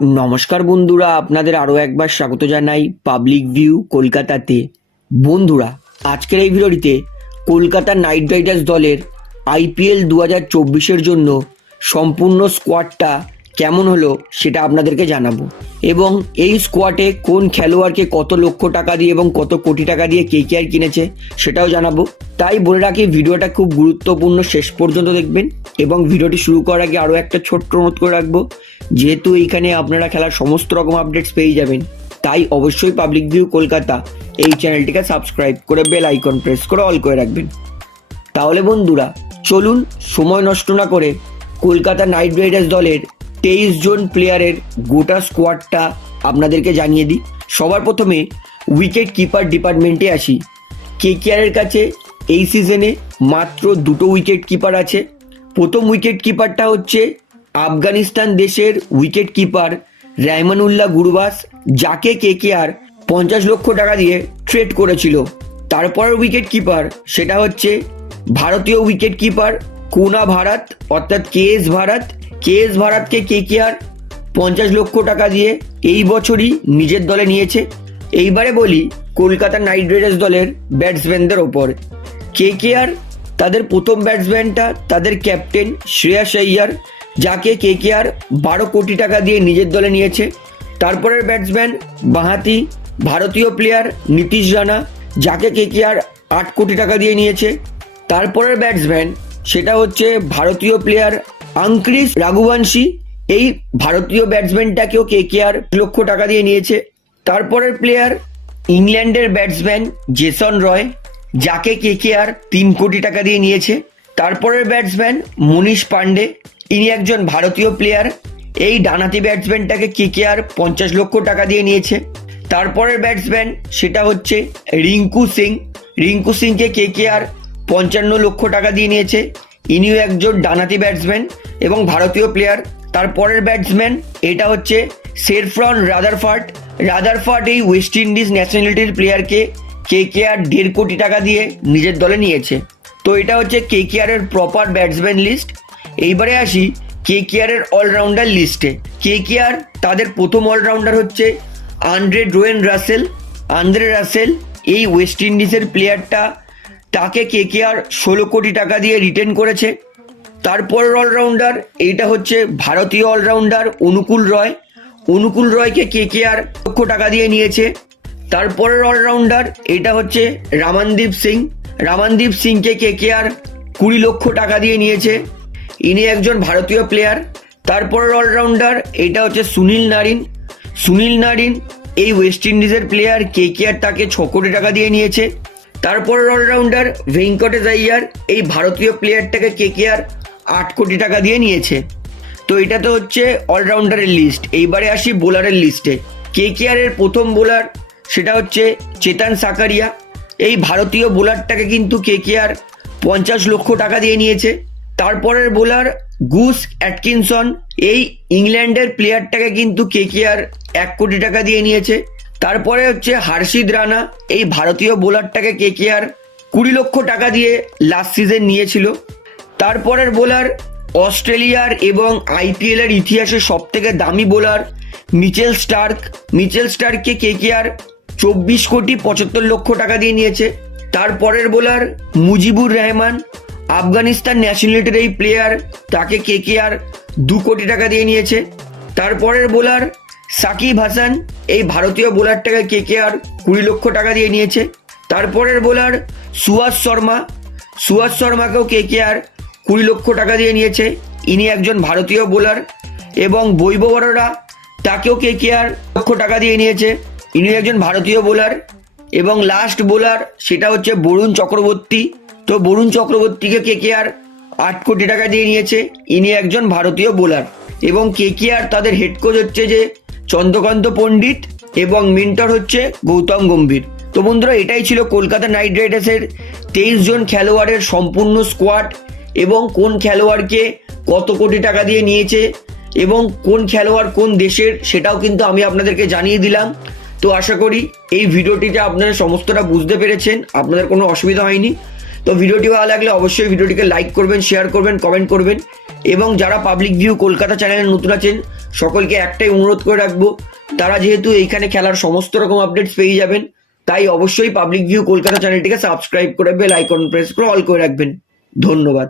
নমস্কার বন্ধুরা, আপনাদের আরও একবার স্বাগত জানাই পাবলিক ভিউ কলকাতাতে। বন্ধুরা, আজকের এই ভিডিওটিতে কলকাতা নাইট রাইডার্স দলের আইপিএল 2024-এর জন্য সম্পূর্ণ স্কোয়াডটা কেমন হলো সেটা আপনাদেরকে জানাবো, এবং এই স্কোয়াডে কোন খেলোয়াড়কে কত লক্ষ টাকা দিয়ে এবং কত কোটি টাকা দিয়ে কেকেআর কিনেছে সেটাও জানাবো। তাই বলে রাখি, ভিডিওটা খুব গুরুত্বপূর্ণ, শেষ পর্যন্ত দেখবেন। এবং ভিডিওটি শুরু করার আগে আরও একটা ছোট্ট অনুরোধ করে রাখবো, যেহেতু এইখানে আপনারা খেলার সমস্ত রকম আপডেটস পেয়ে যাবেন, তাই অবশ্যই পাবলিক ভিউ কলকাতা এই চ্যানেলটিকে সাবস্ক্রাইব করে বেল আইকন প্রেস করে অল করে রাখবেন। তাহলে বন্ধুরা চলুন সময় নষ্ট না করে কলকাতা নাইট রাইডার্স দলের 23 জন প্লেয়ারের গোটা স্কোয়াডটা আপনাদেরকে জানিয়ে দিই। সবার প্রথমে উইকেট কিপার ডিপার্টমেন্টে আসি। কেকেআরের কাছে এই সিজনে মাত্র দুটো উইকেট কিপার আছে। প্রথম উইকেট কিপারটা হচ্ছে আফগানিস্তান দেশের উইকেট কিপার রাহমানুল্লাহ গুরবাস, যাকে কেকেআর 50 লক্ষ টাকা দিয়ে ট্রেড করেছিল। তারপরের উইকেট কিপার সেটা হচ্ছে ভারতীয় উইকেট কিপার কুনা ভারাত, অর্থাৎ কেএস ভারাতকে কেকেআর 50 লক্ষ টাকা দিয়ে এই বছরই নিজের দলে নিয়েছে। এইবারে বলি কলকাতা নাইট রাইডার্স দলের ব্যাটসম্যানদের ওপর। কেকেআর তাদের প্রথম ব্যাটসম্যানটা তাদের ক্যাপ্টেন শ্রেয়াস আইয়ার, যাকে কেকেআর 12 কোটি টাকা দিয়ে নিজের দলে নিয়েছে। তারপরের ব্যাটসম্যান বাঁহাতি ভারতীয় প্লেয়ার নীতিশ রানা, যাকে কেকেআর 8 কোটি টাকা দিয়ে নিয়েছে। তারপরের ব্যাটসম্যান সেটা হচ্ছে ভারতীয় প্লেয়ার আঙ্ক্রিস রাঘুবংশী, এই ভারতীয় ব্যাটসম্যানটাকেও কেকেআর লক্ষ টাকা দিয়ে নিয়েছে। তারপরের প্লেয়ার ইংল্যান্ডের ব্যাটসম্যান জেসন রয়, যাকে কেকেআর 3 কোটি টাকা দিয়ে নিয়েছে। তারপরের ব্যাটসম্যান মনীষ পান্ডে, ইনি একজন ভারতীয় প্লেয়ার, এই ডানহাতি ব্যাটসম্যানটাকে কেকেআর 50 লক্ষ টাকা দিয়ে নিয়েছে। তারপরের ব্যাটসম্যান সেটা হচ্ছে রিঙ্কু সিংকে কেকেআর 55 লক্ষ টাকা দিয়ে নিয়েছে, ইনিও একজন ডানহাতি ব্যাটসম্যান এবং ভারতীয় প্লেয়ার। তারপরের ব্যাটসম্যান এটা হচ্ছে শেরফ্রন রাদারফার্ড, এই ওয়েস্ট ইন্ডিজ ন্যাশনালিটির প্লেয়ারকে কেকেআর 1.5 কোটি টাকা দিয়ে নিজের দলে নিয়েছে। তো এটা হচ্ছে কেকেআরের প্রপার ব্যাটসম্যান লিস্ট। এইবারে আসি কেকেআরের অলরাউন্ডার লিস্টে। কেকেআর তাদের প্রথম অলরাউন্ডার হচ্ছে আন্দ্রে রাসেল, এই ওয়েস্ট ইন্ডিজের প্লেয়ারটা, তাকে কেকেআর 16 কোটি টাকা দিয়ে রিটেন করেছে। তারপরের অলরাউন্ডার এইটা হচ্ছে ভারতীয় অলরাউন্ডার অনুকূল রয়কে কেকেআর লক্ষ টাকা দিয়ে নিয়েছে। তারপরের অলরাউন্ডার এটা হচ্ছে রামানদীপ সিংকে কেকেআর 20 লক্ষ টাকা দিয়ে নিয়েছে, ইনি একজন ভারতীয় প্লেয়ার। তারপরের অলরাউন্ডার এটা হচ্ছে সুনীল নারিন, এই ওয়েস্ট ইন্ডিজের প্লেয়ার, কেকেআর তাকে 6 কোটি টাকা দিয়ে নিয়েছে। তারপরের অলরাউন্ডার ভেঙ্কটেশ আইয়ার, এই ভারতীয় প্লেয়ারটাকে কেকেআর 8 কোটি টাকা দিয়ে নিয়েছে। তো এটা তো হচ্ছে অলরাউন্ডারের লিস্ট। এইবারে আসি বোলারের লিস্টে। কেকেআরের প্রথম বোলার সেটা হচ্ছে চেতন সাকারিয়া, এই ভারতীয় বোলারটাকে কিন্তু কেকেআর 50 লক্ষ টাকা দিয়ে নিয়েছে। তারপরের বোলার গুস অ্যাটকিনসন, এই ইংল্যান্ডের প্লেয়ারটাকে কিন্তু কেকেআর 1 কোটি টাকা দিয়ে নিয়েছে। তারপরে হচ্ছে হর্ষিত রানা, এই ভারতীয় বোলারটাকে কেকেআর 20 লক্ষ টাকা দিয়ে লাস্ট সিজন নিয়েছিল। তারপরের বোলার অস্ট্রেলিয়ার এবং আইপিএলের ইতিহাসে সবথেকে দামি বোলার মিচেল স্টার্ককে কেকেআর 24 কোটি 75 লক্ষ টাকা দিয়ে নিয়েছে। তারপরের বোলার মুজিবুর রহমান, আফগানিস্তান ন্যাশনালিটির এই প্লেয়ার, তাকে কেকেআর 2 কোটি টাকা দিয়ে নিয়েছে। তারপরের বোলার সাকিব হাসান, এই ভারতীয় বোলারটাকে কেকেআর 20 লক্ষ টাকা দিয়ে নিয়েছে। তারপরের বোলার সুয়াস শর্মাকেও কেকেআর 20 লক্ষ টাকা দিয়ে নিয়েছে, ইনি একজন ভারতীয় বোলার। এবং বৈভব অরোরা, তাকেও কেকেআর লক্ষ টাকা দিয়ে নিয়েছে, ইনি একজন ভারতীয় বোলার। এবং লাস্ট বোলার সেটা হচ্ছে বরুণ চক্রবর্তী, তো বরুণ চক্রবর্তীকে কেকেআর 8 কোটি টাকা দিয়ে নিয়েছে, ইনি একজন ভারতীয় বোলার। এবং কেকেআর তাদের হেড কোচ হচ্ছে যে চন্দ্রকান্ত পণ্ডিত এবং মেন্টর হচ্ছে গৌতম গম্ভীর। তো বন্ধুরা, এটাই ছিল কলকাতা নাইট রাইডার্সের 23 জন খেলোয়াড়ের সম্পূর্ণ স্কোয়াড, এবং কোন খেলোয়াড়কে কত কোটি টাকা দিয়ে নিয়েছে এবং কোন খেলোয়াড় কোন দেশের, সেটাও কিন্তু আমি আপনাদেরকে জানিয়ে দিলাম। তো আশা করি এই ভিডিওটিতে আপনারা সমস্তটা বুঝতে পেরেছেন, আপনাদের কোনো অসুবিধা হয়নি। তো ভিডিওটি ভালো লাগলে অবশ্যই ভিডিওটিকে লাইক করবেন, শেয়ার করবেন, কমেন্ট করবেন, এবং যারা পাবলিক ভিউ কলকাতা চ্যানেলে নতুন আছেন সকলকে একটাই অনুরোধ করে রাখবো, তারা যেহেতু এইখানে খেলার সমস্ত রকম আপডেটস পেয়ে যাবেন, তাই অবশ্যই পাবলিক ভিউ কলকাতা চ্যানেলটিকে সাবস্ক্রাইব করে বেল আইকন প্রেস করে অল করে রাখবেন। ধন্যবাদ।